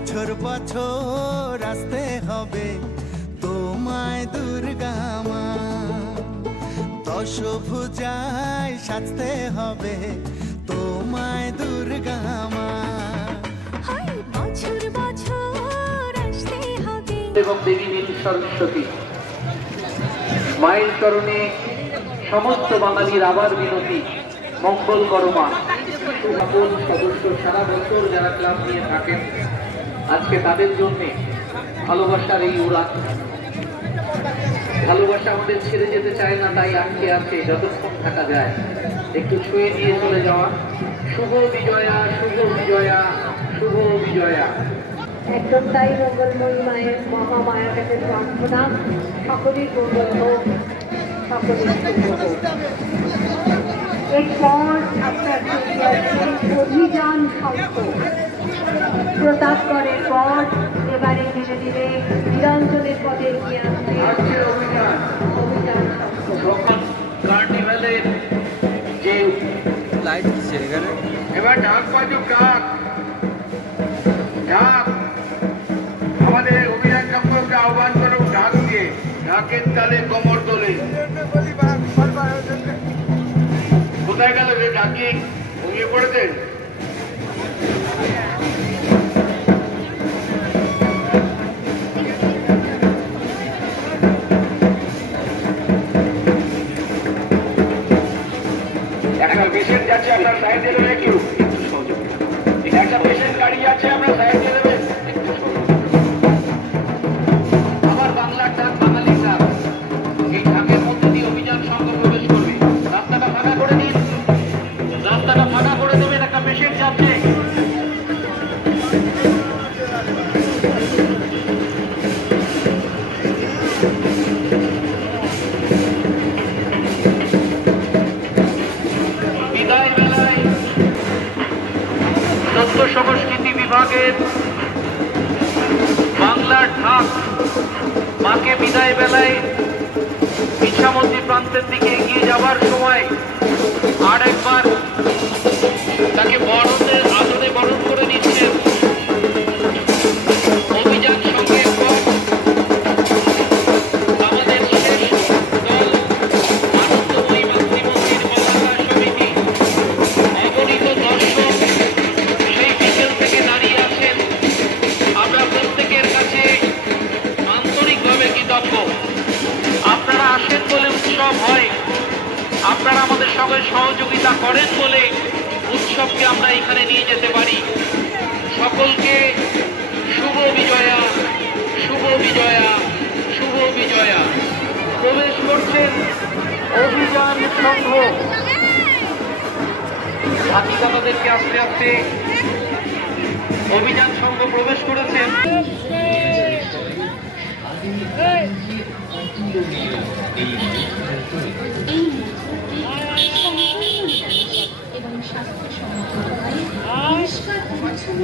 বছর বছর আসতে হবে তোমায় দুর্গা মা, দশভুজায় সাজতে হবে তোমায় দুর্গা মা। বছর বছর আসতে হবে। এবং দেবী নীল সরস্বতী মায়ের চরণে সমস্ত বাঙালির আবার বিনতি, মঙ্গল করমা। সকল সদস্য সারা বছর যারা ক্লাব নিয়ে থাকেন, আজকে তাদের জন্য ভালোবাসার এই উড়ান। ভালোবাসা আমাদের ছেড়ে যেতে চায় না, তাই আটকে আছে যতক্ষণ থাকা যায়। একটু ছুঁয়ে দিয়ে চলে যাওয়া। শুভ বিজয়া, শুভ বিজয়া, শুভ বিজয়া। একদম তাই। মঙ্গলময়ী মায়ের মহামায়ার কাছে প্রার্থনা, সকলের মঙ্গল হোক, সকলের শুভ হোক। এরপর আপনার অভিযান সংঘ প্রতাপগড়ের পর এবারে ধীরে ধীরে নিরঞ্জনের পদে এগিয়ে আসছে অভিযান সংঘ। কার্নিভালের যে লাইট দিচ্ছে এখানে, এবার ঢাক বাজুক, ঢাক ঢাক। আমাদের অভিযান চক্রকে আহ্বান করুক ঢাক দিয়ে। ঢাকের তালে কোমর তোলে। কোথায় গেল রে ঢাকি? ঘুমিয়ে পড়েছে। একটা পেশেন্ট যাচ্ছে, আপনার সাইড দিয়ে দেবে একটু। একটা পেশেন্ট গাড়ি যাচ্ছে, আপনার সাইড দিয়ে দেবেন। আমার বাংলার ডাক, বাঙালির ডাক। এই ঢাকের মধ্যে দিয়ে অভিযান সংঘ প্রবেশ করবে। রাস্তাটা ফাঁকা করে দিন, রাস্তাটা ফাঁকা করে দেবেন, একটা পেশেন্ট যাচ্ছে। বিদায় বেলায় তথ্য সংস্কৃতি বিভাগের বাংলার ঢাক মাকে বিদায় বেলায় ইচ্ছামতি প্রান্তের দিকে এগিয়ে যাবার সময় আর একবার তাকে বরণের আদরে বরণ করে নিচ্ছেন অভিযান সঙ্গে আমাদের শেষ দল আনন্দময়ী মাতৃমন্দির পতাকা সমিতি। অগণিত দর্শক সেই বিকেল থেকে দাঁড়িয়ে আছেন। আমরা প্রত্যেকের কাছে আন্তরিকভাবে কৃতজ্ঞ। আপনারা আসেন বলে উৎসব হয়, আপনারা আমাদের সঙ্গে সহযোগিতা করেন বলে উৎসবকে আমরা এখানে নিয়ে যেতে পারি। সকলকে শুভ বিজয়া, শুভ বিজয়া, শুভ বিজয়া। প্রবেশ করছেন অভিযান সংঘ। হাতিদাদাদেরকে আস্তে আস্তে অভিযান সংঘ প্রবেশ করেছেন। এবং স্বাস্থ্যসম্মতভাবে পরিষ্কার পরিচ্ছন্ন